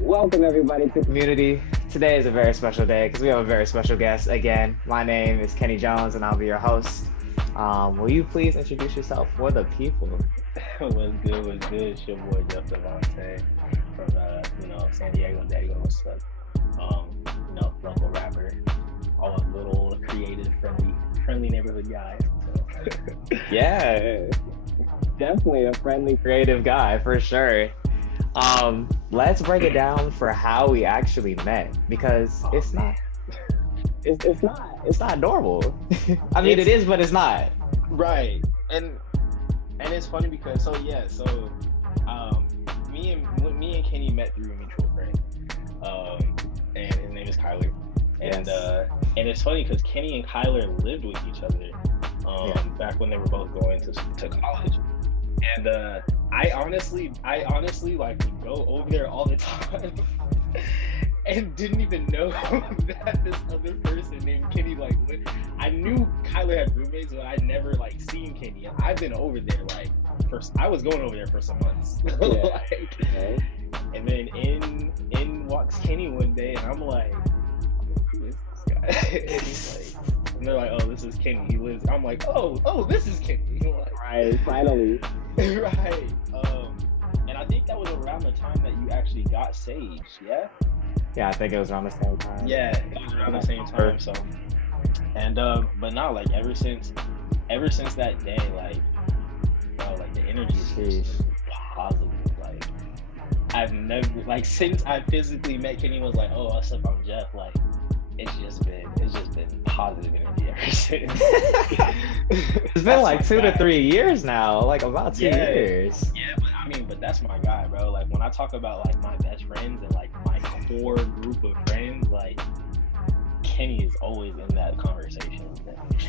Welcome everybody to community. Today is a very special day because we have a very special guest again. My name is Kenny Jones and I'll be your host. Will you please introduce yourself for the people? What's good? It's your boy JeffxDevante from San Diego. What's up? Local rapper, all a little creative, friendly neighborhood guy. So. Yeah, definitely a friendly, creative guy for sure. Let's break it down for how we actually met because it's not normal. I mean, it is, but it's not. Right. And it's funny because me and Kenny met through a mutual friend. And his name is Kyler. And Yes. And it's funny because Kenny and Kyler lived with each other back when they were both going to college. And I honestly like would go over there all the time and didn't even know that this other person named Kenny lived. I knew Kyler had roommates, but I'd never seen Kenny. And I've been over there I was going over there for some months. And then in walks Kenny one day, and I'm like, who is this guy? And they're like, oh, this is Kenny. He lives. I'm like, oh, this is Kenny. Right, finally. Right. And I think that was around the time that you actually got Sage, yeah? Yeah, I think it was around the same time. Yeah, it was around the same time. So, and but now, ever since that day, the energy is just positive. I've never since I physically met Kenny was like, oh, what's up, I'm Jeff. It's just been positive energy ever since. It's been 2 to 3 years now, about 2 years. Yeah, but that's my guy, bro. When I talk about my best friends and my core group of friends, Kenny is always in that conversation,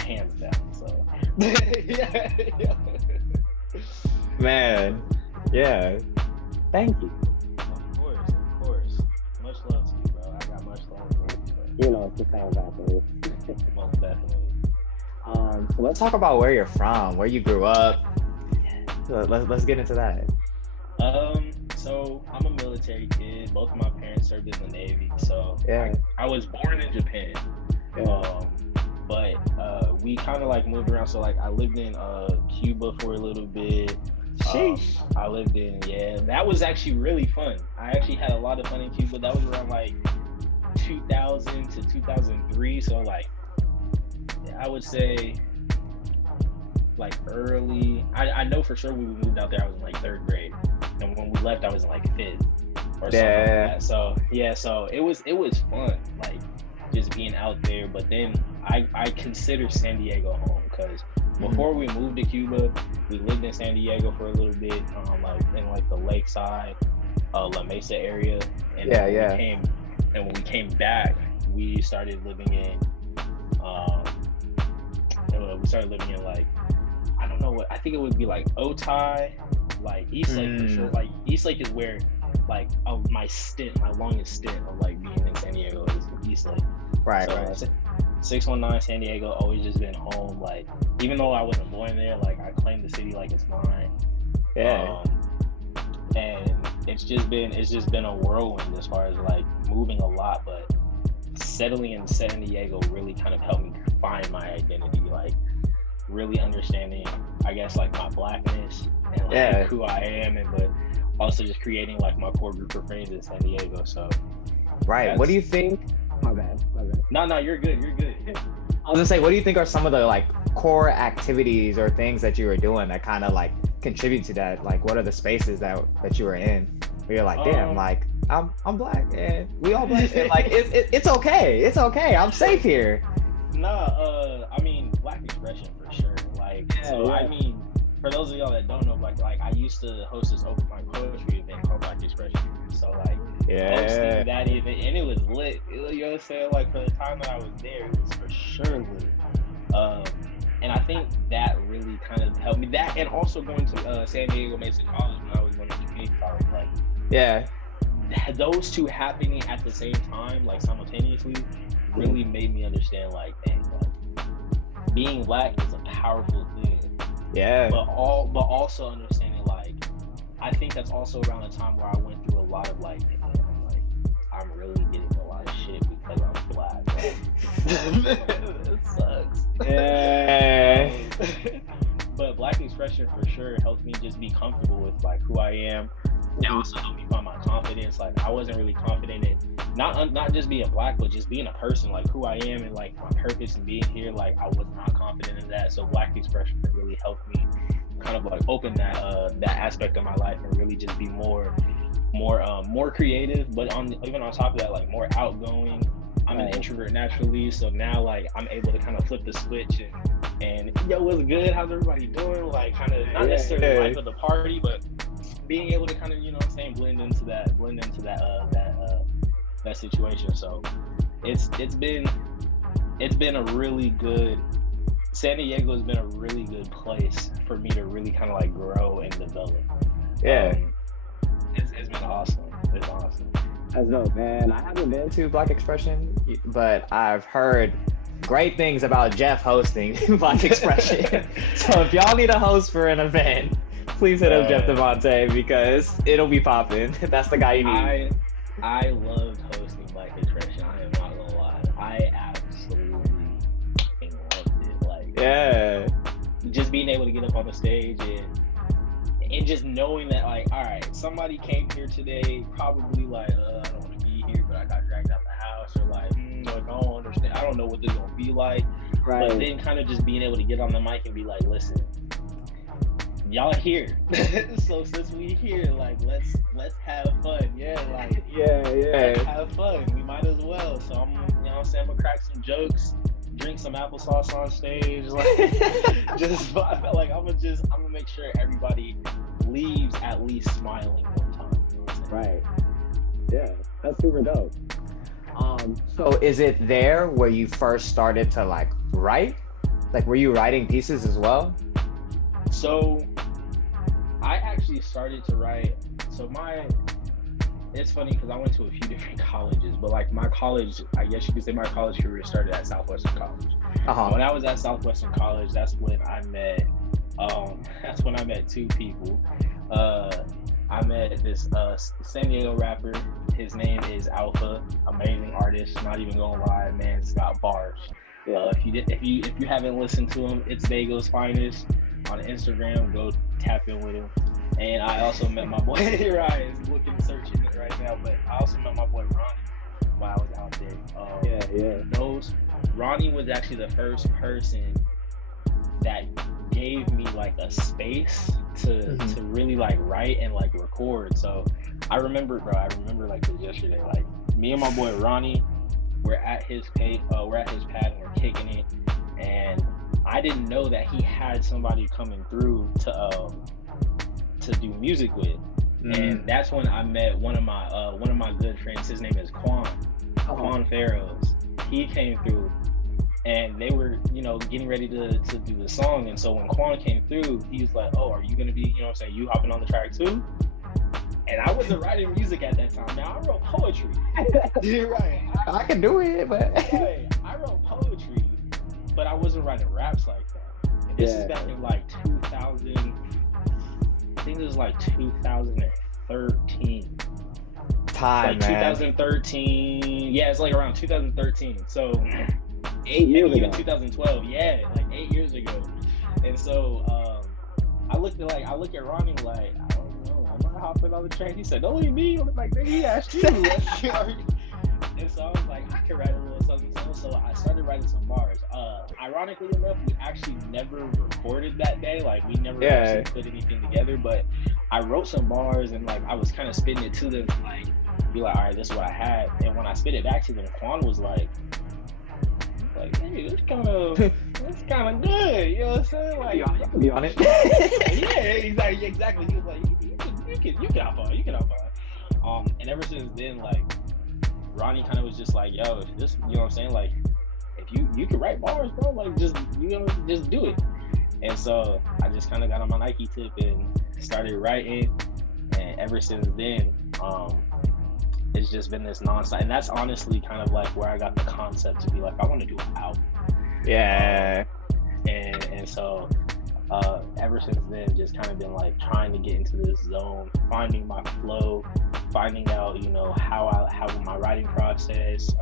hands down. So yeah. Man, yeah. Thank you. Of course. Much love to you, bro. I got much love for you. It's the same about me. Most definitely. So let's talk about where you're from, where you grew up. Let's get into that. So I'm a military kid. Both of my parents served in the Navy. So Yeah. I was born in Japan. Yeah. But we kind of moved around. So I lived in Cuba for a little bit. Sheesh. I lived in that was actually really fun. I actually had a lot of fun in Cuba. That was around 2000 to 2003. So I would say early. I know for sure when we moved out there I was in 3rd grade, and when we left I was in 5th or something like that. So it was fun, just being out there. But then I consider San Diego home because before we moved to Cuba, we lived in San Diego for a little bit, in the lakeside, La Mesa area. And when we came back, we started living in I don't know what, I think it would be Otay, East Lake for sure. East Lake is where my longest stint of being in San Diego is East Lake. Right. 619 San Diego, always just been home. Even though I wasn't born there, I claim the city like it's mine. Yeah. And it's just been a whirlwind as far as moving a lot, but settling in San Diego really kind of helped me find my identity, really understanding, I guess, my blackness and who I am, but also just creating my core group of friends in San Diego. So right. What do you think? My bad. No, you're good. I was gonna say, what do you think are some of the core activities or things that you were doing that kind of contribute to that? What are the spaces that you were in where you're damn, I'm black and we all black and it's okay, I'm safe here. Black expression for sure. For those of y'all that don't know, I used to host this open mic poetry event called Black Expression. So hosting that event, and it was lit. You know what I'm saying? For the time that I was there, it was for sure lit. And I think that really kind of helped me. That and also going to San Diego Mason College when I was going to community college, like Yeah. those two happening at the same time, like simultaneously, really made me understand like, dang, like being black is a powerful thing. Yeah. But also understanding like, I think that's also around the time where I went through a lot of like, I'm really getting a lot of shit because I'm black. It sucks. Yeah. But black expression for sure helped me just be comfortable with like who I am. It also helped me find my confidence. Like I wasn't really confident in not just being black, but just being a person, like who I am and like my purpose and being here. Like I was not confident in that. So black expression really helped me kind of like open that aspect of my life and really just be more creative. But even on top of that, like more outgoing. I'm an introvert naturally, so now like I'm able to kind of flip the switch and yo, what's good? How's everybody doing? Like kind of not necessarily life of the party, but being able to kind of, you know what I'm saying, blend into that situation. So it's been a really good, San Diego has been a really good place for me to really kind of like grow and develop. It's been awesome. It's awesome. That's dope, man. I haven't been to Black Expression, but I've heard great things about Jeff hosting Black Expression. So if y'all need a host for an event, please hit up JeffxDevante because it'll be popping. That's the guy you need. I loved hosting Black Expression. I am not gonna lie. I absolutely loved it. Like, just being able to get up on the stage and just knowing that, like, all right, somebody came here today, probably like, I don't want to be here, but I got dragged out the house, or like, like, I don't understand, I don't know what this is gonna be like. Right. But then kind of just being able to get on the mic and be like, listen, y'all here. So since we here, like, let's have fun. Let's have fun. We might as well. So I'm, you know what I'm saying, I'm gonna crack some jokes, drink some applesauce on stage, like just vibe. Like I'm gonna make sure everybody leaves at least smiling one time. You know what I'm saying? Right. Yeah, that's super dope. So is it there where you first started to like write? Like were you writing pieces as well? So I actually started to write. So it's funny because I went to a few different colleges, but like my college, I guess you could say my college career started at Southwestern College. When I was at Southwestern College, that's when I met two people. I met this San Diego rapper. His name is Alpha, amazing artist. Not even gonna lie, man's got bars. If you haven't listened to him, it's Dago's Finest on Instagram. Go tap in with him. And I also met my boy Ryan. He's searching it right now. But I also met my boy Ronnie while I was out there. Ronnie was actually the first person that gave me like a space to really like write and like record. So I remember like this yesterday. Like me and my boy Ronnie, we're at his pad and we're kicking it. And I didn't know that he had somebody coming through to do music with. And that's when I met one of my good friends. His name is Quan Farrows. He came through and they were, you know, getting ready to do the song. And so when Quan came through, he was like, oh, are you gonna be, you know what I'm saying, you hopping on the track too? And I wasn't writing music at that time. Now I wrote poetry. You're right. I can do it, but I wrote poetry, but I wasn't writing raps like that. And this is back in like 2000. I think it was like 2013. Man. 2013. Yeah, it's like around 2013. So 8 years ago. 2012. Yeah, like 8 years ago. And so I looked at Ronnie like, I don't know, I'm not hopping on the train. He said, "Don't leave me." I'm like, "Nigga, he asked you." And so I was like, I could write a little something. So I started writing some bars. Ironically enough, we actually never recorded that day. Like we never actually put anything together. But I wrote some bars and like I was kind of spitting it to them, like be like, all right, this is what I had. And when I spit it back to them, Quan was like, hey, that's kind of good. You know what I'm saying? Like, you can be on it. Yeah, exactly. He was like, you can hop on. And ever since then, like, Ronnie kind of was just like, yo, if this, you know what I'm saying? Like, if you can write bars, bro. Like just just do it. And so I just kind of got on my Nike tip and started writing. And ever since then, it's just been this nonstop. And that's honestly kind of like where I got the concept to be like, I want to do an album. Yeah. And so ever since then, just kind of been like trying to get into this zone, finding my flow, finding out, how my writing process,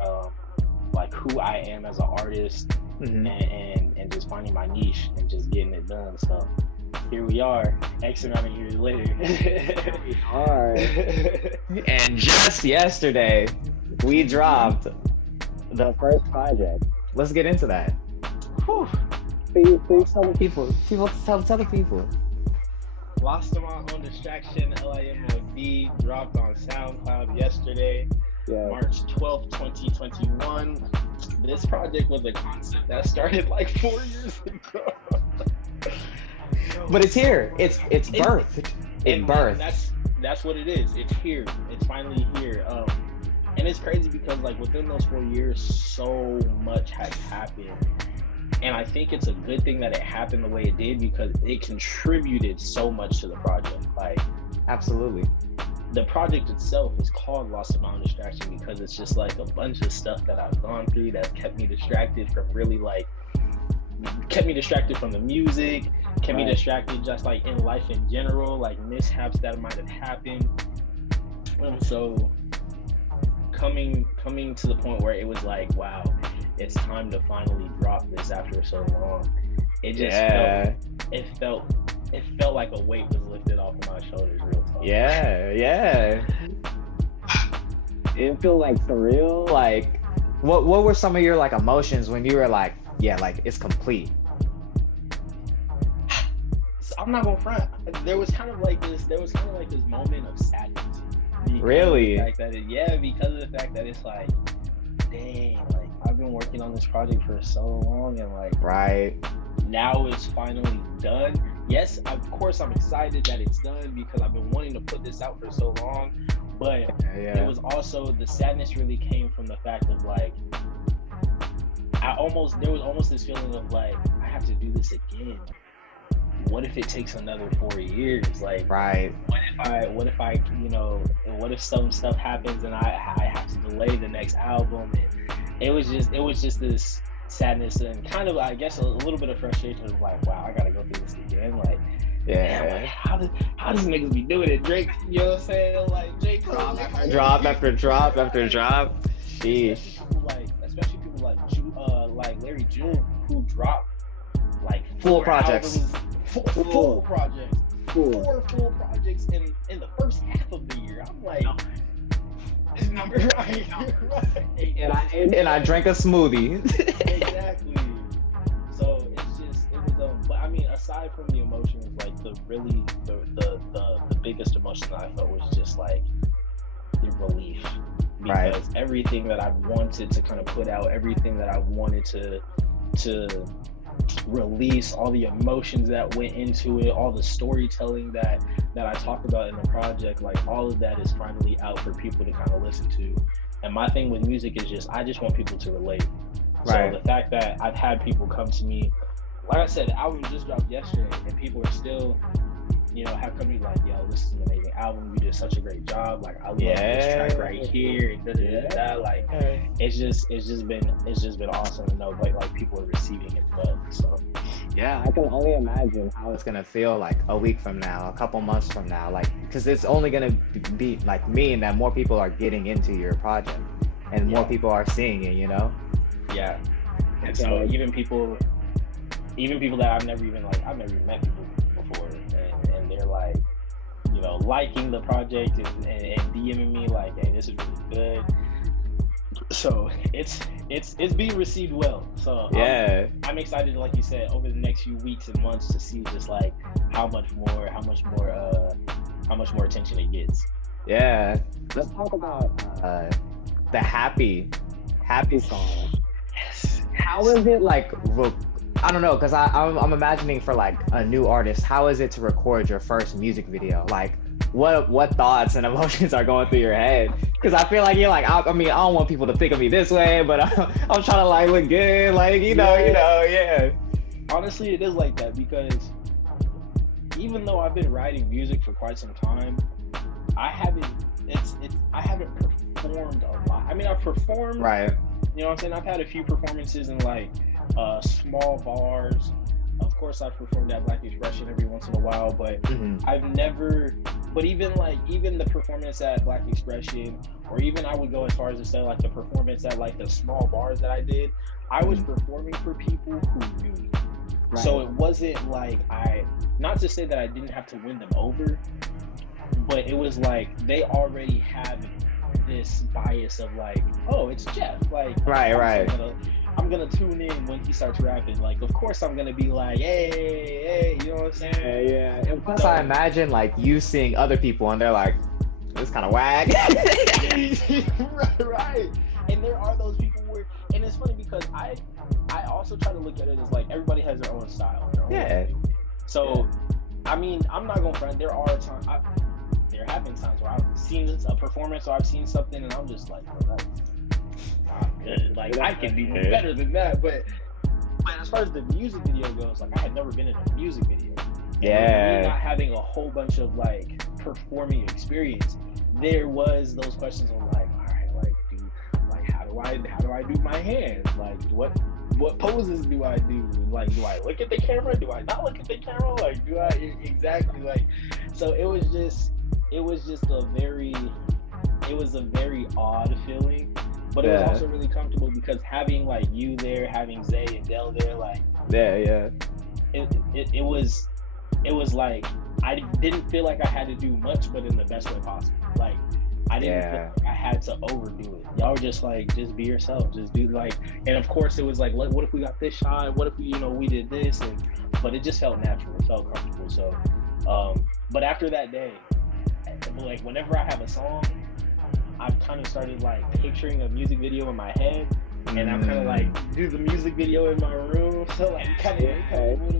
like who I am as an artist, and just finding my niche and just getting it done. So here we are, X amount of years later. We are. And just yesterday, we dropped the first project. Let's get into that. Whew. Please tell the people. Tell the people. Lost in My Own Distraction, L.I.M.O.D. dropped on SoundCloud yesterday, March 12th, 2021. This project was a concept that started like 4 years ago. But it's here. It's birthed. It's birthed. That's what it is. It's here. It's finally here. And it's crazy because like within those 4 years, so much has happened. And I think it's a good thing that it happened the way it did because it contributed so much to the project. Like, absolutely. The project itself is called Lost in My Own Distraction because it's just like a bunch of stuff that I've gone through that kept me distracted from the music, kept me distracted just like in life in general, like mishaps that might have happened. And so coming to the point where it was like, wow, it's time to finally drop this after so long. It just felt like a weight was lifted off of my shoulders real talk. Yeah. It feel like surreal. Like what were some of your like emotions when you were like, like it's complete? I'm not gonna front. There was kind of like this moment of sadness. Really? Because of the fact that it's like, dang, like I've been working on this project for so long and like now it's finally done. Yes, of course I'm excited that it's done because I've been wanting to put this out for so long, but it was also, the sadness really came from the fact of like there was almost this feeling of like, I have to do this again. What if it takes another 4 years? Like, what if some stuff happens and I have to delay the next album? And it was just this sadness and kind of, I guess, a little bit of frustration of like, wow, I gotta go through this again. Like, like, how does niggas be doing it? Drake, you know what I'm saying? Like, Drake, drop after drop after drop. Sheesh. Especially people like Larry June, who dropped like full projects. Full projects. 4 full projects in the first half of the year. I'm like, this number right. And I drank a smoothie. Exactly. So it was but I mean, aside from the emotions, like the biggest emotion that I felt was just like the relief. Because everything that I wanted to kind of put out, everything that I wanted to release, all the emotions that went into it, all the storytelling that I talked about in the project, like all of that is finally out for people to kind of listen to. And my thing with music is just, I just want people to relate. So the fact that I've had people come to me, like I said, the album just dropped yesterday and people are still, have come to me like, yo, this is an amazing album. You did such a great job. Like, I love this track right here. And Like, it's just been awesome to know like people are receiving it well. So I can only imagine how it's gonna feel like a week from now, a couple months from now, like, because it's only gonna be like mean that more people are getting into your project and more people are seeing it, And so even people that I've never even met people before, and they're like, liking the project and DMing me like, hey, this is really good. So it's being received well. So I'm excited, like you said, over the next few weeks and months to see just like how much more attention it gets. Let's talk about the happy song. Yes. How is it like? I don't know, because I'm imagining for like a new artist, how is it to record your first music video? Like, what thoughts and emotions are going through your head? Because I feel like you're like, I mean, I don't want people to think of me this way, but I'm trying to like look good, like yeah. Honestly, it is like that because even though I've been writing music for quite some time, I haven't performed a lot. I mean, I've performed, right? You know what I'm saying? I've had a few performances in like small bars. Of course, I've performed at Black Expression every once in a while, but I've never. But even the performance at Black Expression, or even I would go as far as to say like the performance at like the small bars that I did, I was performing for people who knew me. Right. So it wasn't like not to say that I didn't have to win them over, but it was like they already had this bias of like, oh, it's Jeff. Like, right. I'm gonna tune in when he starts rapping. Like, of course I'm gonna be like, hey, you know what I'm saying? Yeah. And plus, I imagine like you seeing other people and they're like, this kind of whack. right. And there are those people where, and it's funny because I also try to look at it as like everybody has their own style. Their own way. So, I mean, I'm not gonna front. There have been times where I've seen a performance or I've seen something and I'm just like, oh, that's not good. Like, I can be better than that. But as far as the music video goes, like I had never been in a music video. And me not having a whole bunch of like performing experience, there was those questions of like, all right, like, how do I do my hands? Like, what poses do I do? Like, do I look at the camera? Do I not look at the camera? Like, do I exactly like? So it was a very odd feeling, but it was also really comfortable because having like you there, having Zay and Del there, like it was like I didn't feel like I had to do much, but in the best way possible. Like I didn't feel like I had to overdo it. Y'all were just like, just be yourself, just do like, and of course it was like, what if we got this shot? What if we did this? But it just felt natural, it felt comfortable. So, but after that day, like whenever I have a song, I've kind of started like picturing a music video in my head, and I'm kind of like do the music video in my room. So like kind of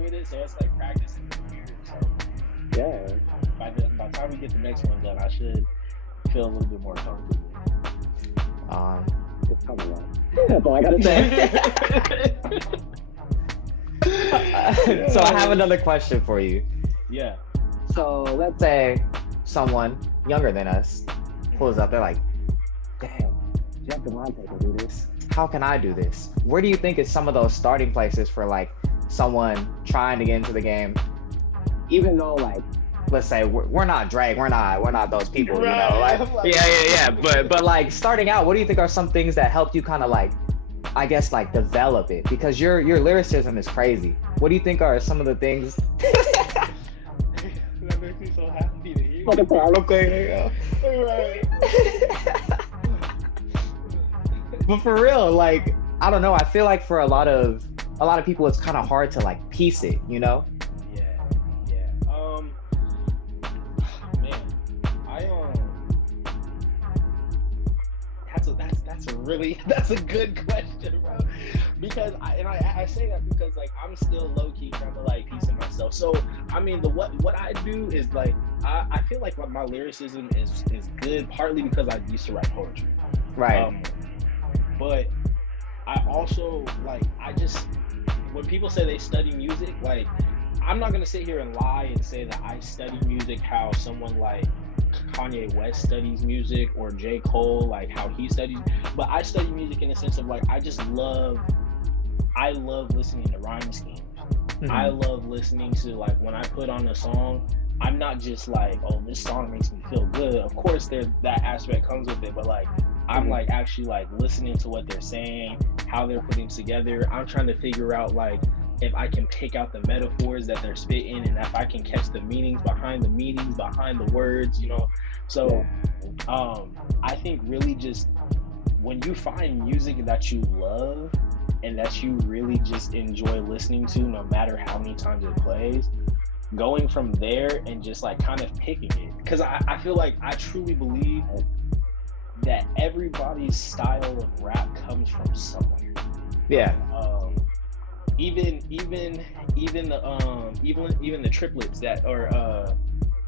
with it. So it's like practicing here. So by the time we get the next one done, I should feel a little bit more comfortable. It's coming up. That's all I gotta say. So I have another question for you. Yeah. So let's say someone younger than us pulls up, they're like, damn, JeffxDevante can do this. How can I do this? Where do you think is some of those starting places for like someone trying to get into the game? Even though like, let's say we're not Drake, we're not those people, you know, like yeah. But like starting out, what do you think are some things that helped you kind of like, I guess like develop it? Because your lyricism is crazy. What do you think are some of the things? That makes me so happy to hear. But for real, like I don't know. I feel like for a lot of people, it's kind of hard to like piece it, you know? That's a good question, bro. Because I say that because like I'm still low key trying to like piece it myself. So I mean what I do is like I feel like my lyricism is good partly because I used to write poetry. Right. But I also like when people say they study music, like I'm not gonna sit here and lie and say that I study music how someone like Kanye West studies music or J. Cole, like how he studies, but I study music in the sense of like I love listening to rhyme schemes. I love listening to like when I put on a song, I'm not just like, oh, this song makes me feel good. Of course that aspect comes with it, but like I'm like actually like listening to what they're saying, how they're putting together. I'm trying to figure out like if I can pick out the metaphors that they're spitting and if I can catch the meanings behind the words, you know? So I think really just when you find music that you love and that you really just enjoy listening to, no matter how many times it plays, going from there and just like kind of picking it. Because I feel like I truly believe that everybody's style of rap comes from somewhere. Yeah. Even the triplets that are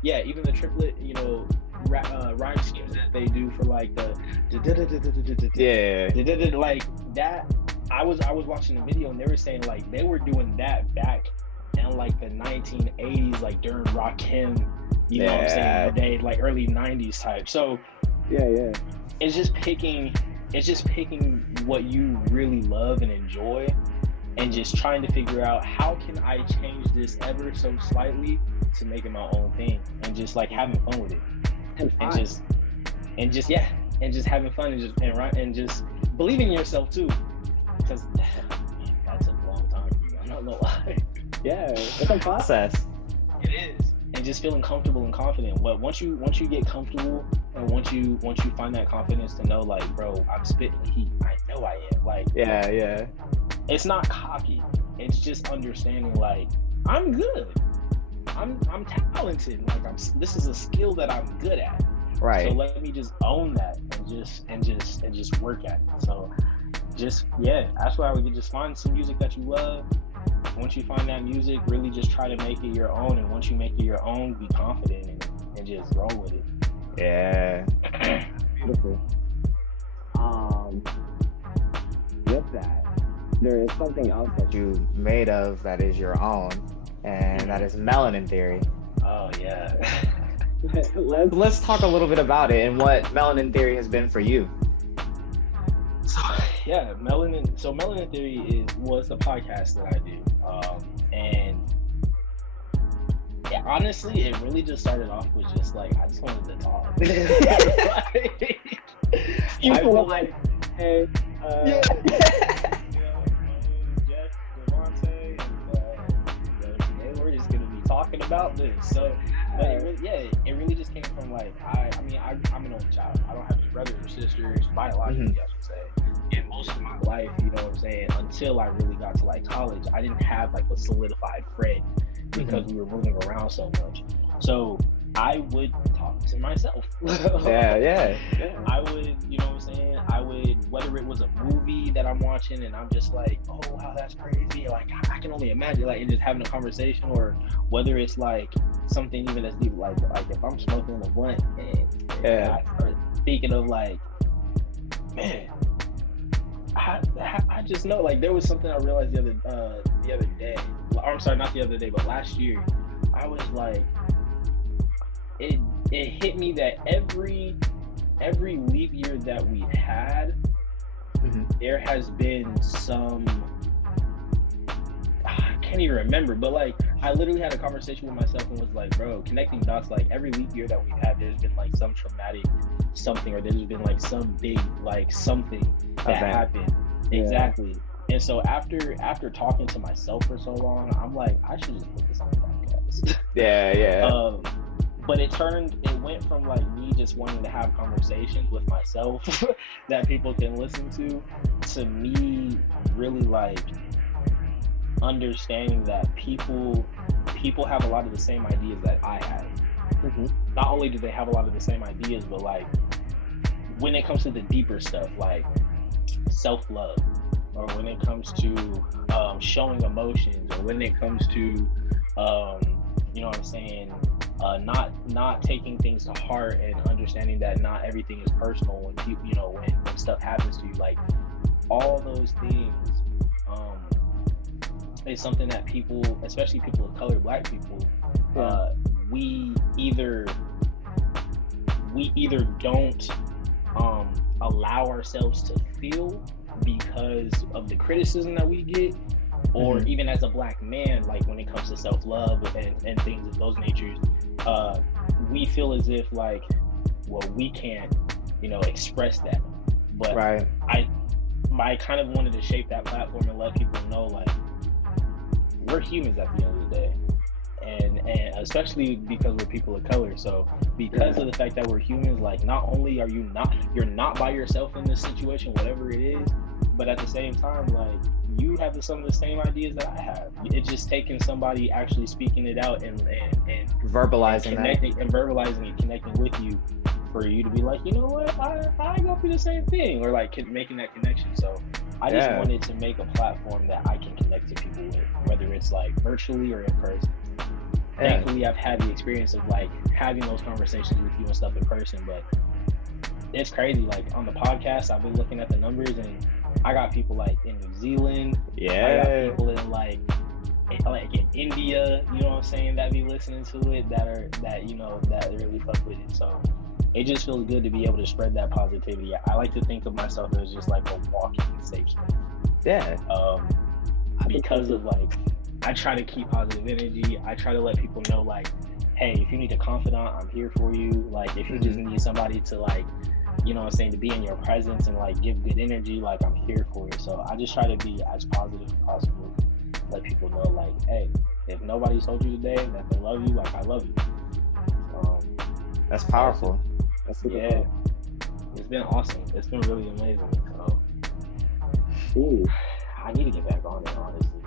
even the triplet, you know, rhyme schemes that they do for like the like that. I was watching the video and they were saying like they were doing that back in like the 1980s, like during Rakim, you know what I'm saying, they like early 90s type. So it's just picking what you really love and enjoy, and just trying to figure out how can I change this ever so slightly to make it my own thing, and just like having fun with it, and just having fun, and just believing in yourself too, because that took a long time for you. I'm not gonna lie. Yeah, it's a process. It is, and just feeling comfortable and confident. But once you get comfortable, and once you find that confidence to know, like, bro, I'm spitting heat. I know I am. Like, yeah. It's not cocky. It's just understanding, like, I'm good. I'm talented. Like, this is a skill that I'm good at. Right. So let me just own that and just work at it. So that's why I would just find some music that you love. Once you find that music, really just try to make it your own. And once you make it your own, be confident in it and just roll with it. Yeah. Beautiful. With that, there is something else that you made of that is your own, and that is Melanin Theory. Oh yeah. Let's talk a little bit about it and what Melanin Theory has been for you. Yeah, Melanin Theory was the podcast that I do, and yeah, honestly, it really just started off with just like I just wanted to talk. You feel like, hey, yeah. JeffxDevante, and today we're just gonna be talking about this. So, but it really just came from like I'm an only child. I don't have any brothers or sisters biologically, I should say. And most of my life, you know what I'm saying, until I really got to like college, I didn't have like a solidified friend because we were moving around so much. So I would talk to myself. Yeah. I would, you know what I'm saying? Whether it was a movie that I'm watching and I'm just like, oh wow, that's crazy. Like I can only imagine, like, and just having a conversation, or whether it's like something even as deep, like if I'm smoking a blunt and I start thinking of like, man, I just know, like, there was something I realized the other day. I'm sorry, not the other day, but last year. I was like, it hit me that every leap year that we've had, there has been some, I can't even remember, but like I literally had a conversation with myself and was like, bro, connecting dots, like every leap year that we've had, there's been like some traumatic something, or there's been like some big like something that happened. Exactly. And so after talking to myself for so long, I'm like, I should just put this on the podcast. Yeah. But it went from like me just wanting to have conversations with myself that people can listen to me really like understanding that people have a lot of the same ideas that I have. Not only do they have a lot of the same ideas, but like when it comes to the deeper stuff, like self-love, or when it comes to showing emotions, or when it comes to you know what I'm saying, not taking things to heart, and understanding that not everything is personal when people, you know, when stuff happens to you, like all those things is something that people, especially people of color, Black people, we either don't allow ourselves to feel because of the criticism that we get, or even as a Black man, like when it comes to self-love and things of those natures, we feel as if like, well, we can't, you know, express that. But I kind of wanted to shape that platform and let people know, like, we're humans at the end of the day. And especially because we're people of color. So because of the fact that we're humans, like not only are you're not by yourself in this situation, whatever it is, but at the same time, like you have some of the same ideas that I have. It's just taking somebody actually speaking it out and verbalizing verbalizing and connecting with you, for you to be like, you know what, I go through the same thing, or like making that connection. So I just wanted to make a platform that I can connect to people with, whether it's like virtually or in person. thankfully I've had the experience of like having those conversations with you and stuff in person. But it's crazy. Like on the podcast, I've been looking at the numbers, and I got people like in New Zealand. Yeah. I got people in like in India, you know what I'm saying, that be listening to it, that really fuck with it. So it just feels good to be able to spread that positivity. I like to think of myself as just like a walking safe space. Yeah. Because of like, I try to keep positive energy. I try to let people know like, hey, if you need a confidant, I'm here for you. Like if you just need somebody to like, you know what I'm saying, to be in your presence and like give good energy, like I'm here for you. So I just try to be as positive as possible. Let people know like, hey, if nobody told you today that they love you, like I love you. That's powerful. That's super Yeah. It's been awesome. It's been really amazing. So I need to get back on it, honestly.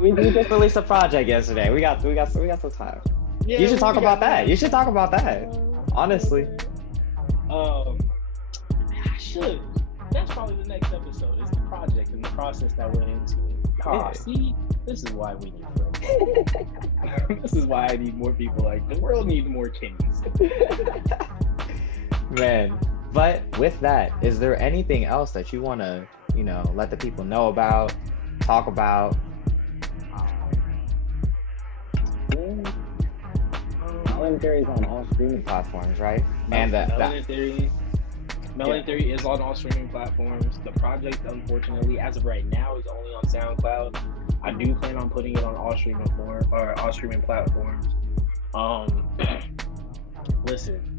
We just released a project yesterday. We got some time. Yeah, You should talk about that. You should talk about that. Honestly. I should. That's probably the next episode. It's the project and the process that went into it. Yeah. See, this is why we need friends. This is why I need more people. Like the world needs more Kennys. Man, but with that, is there anything else that you want to, let the people know about, talk about? L.I.M.O.D Theory is on all streaming Platforms, right? Melanin Theory is on all streaming platforms. The project, unfortunately, as of right now, is only on SoundCloud. I do plan on putting it on all streaming platforms. Listen,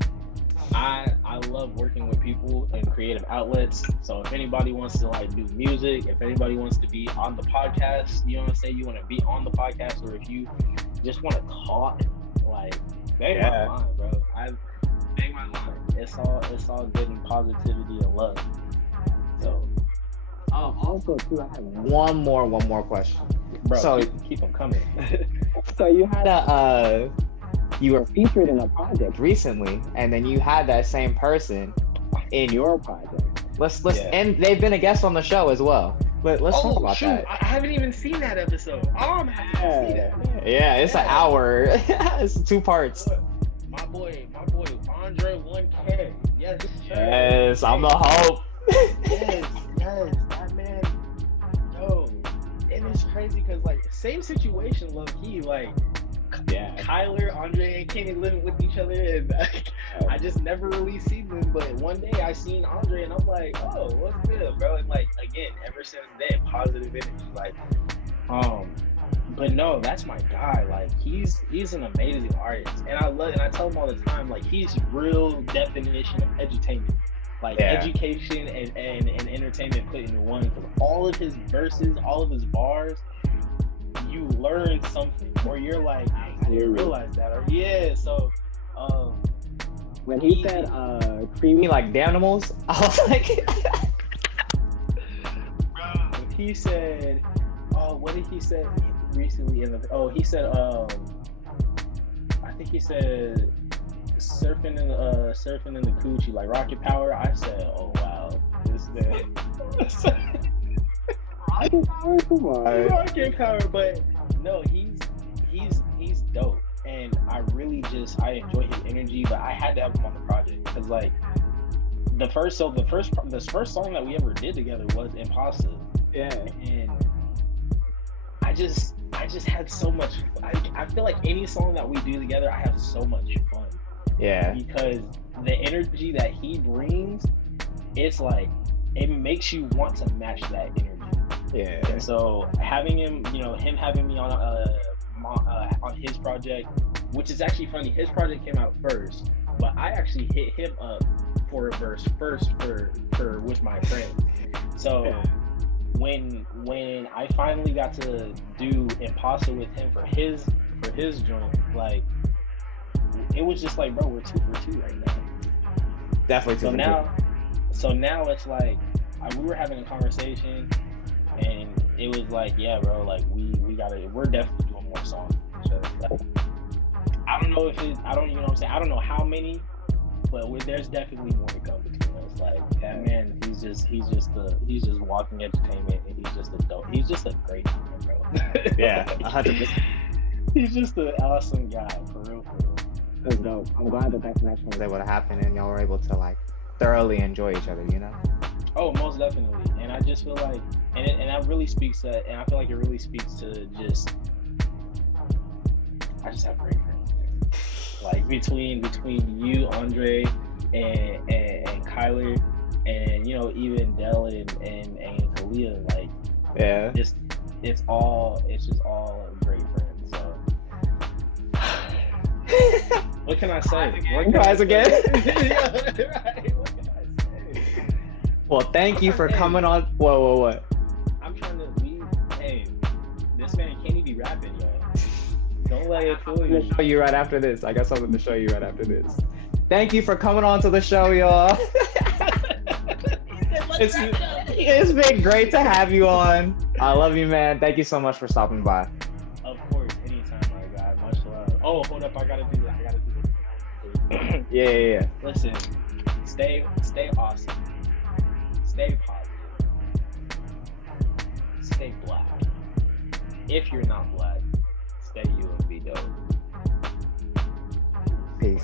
I love working with people in creative outlets. So if anybody wants to like do music, if anybody wants to be on the podcast, you know what I'm saying, you want to be on the podcast, or if you just want to talk, like bang my line, bro. Bang my line. It's all good and positivity and love. So also too, I have one more question. Bro, So keep them coming. So you had you were featured in a project recently, and then you had that same person in your project. Let's and they've been a guest on the show as well. But let's talk about that. I haven't even seen that episode. I'm happy to see that. Yeah, it's an hour. It's 2 parts. My boy, Andre 1K. Yes, I'm the hope. Yes, that man. Yo, and it's crazy because like same situation, low key. Like, Kyler, Andre, and Kenny living with each other, and I just never really seen them. But one day I seen Andre, and I'm like, oh, what's good, bro? And like again, ever since then, positive energy. Like, but no, that's my guy. Like, he's an amazing artist, and I tell him all the time, like, he's real definition of edutainment. Like education and entertainment put into one, because all of his verses, all of his bars, you learn something, or you're like, I didn't realize that, or so when he said creamy like Danimals, I was like bro, he said, what did he say recently he said I think he said surfing in the coochie, like rocket power. I said, oh wow, this man. Rocket power, come on. Rocket power, but no, he's dope, and I enjoy his energy. But I had to have him on the project because like the first song that we ever did together was Impossible. Yeah, and I just had so much. I feel like any song that we do together, I have so much fun. Yeah. Because the energy that he brings, it's like, it makes you want to match that energy. Yeah. And so having him, him having me on his project, which is actually funny, his project came out first, but I actually hit him up for a verse first for with my friend. So when I finally got to do Impossible with him for his joint, like, it was just like, bro, we're 2 for 2 right now. Definitely 2 for 2. So now it's like, we were having a conversation, and it was like, yeah, bro, like we're definitely doing more songs. So, like, I don't know if I don't know how many, but there's definitely more to come between us. Like, that man, he's just walking entertainment, and he's just a great guy, bro. Yeah, 100%. He's just an awesome guy, for real, for real. That's dope. I'm glad that connection Was able to happen and y'all were able to like thoroughly enjoy each other, you know? Oh, most definitely. And I just feel like, and that really speaks to, and I feel like it really speaks to just, I just have great friends, man. Like between you, Andre, and Kyler, and you know even Dell and Kalia, like Yeah. it's just all great friends. So what can I say? Guys again. Yeah, right. What can I say? Well, thank you for coming on. What? I'm trying to leave. Hey, this man can't even be rapping, yo. Don't let it fool you. Show you right after this. I got something to show you right after this. Thank you for coming on to the show, y'all. It's been great to have you on. I love you, man. Thank you so much for stopping by. Of course, anytime, my guy. Much love. Oh, hold up, I gotta do this. Yeah. Listen, stay awesome. Stay positive. Stay black. If you're not black, stay you and be dope. Peace.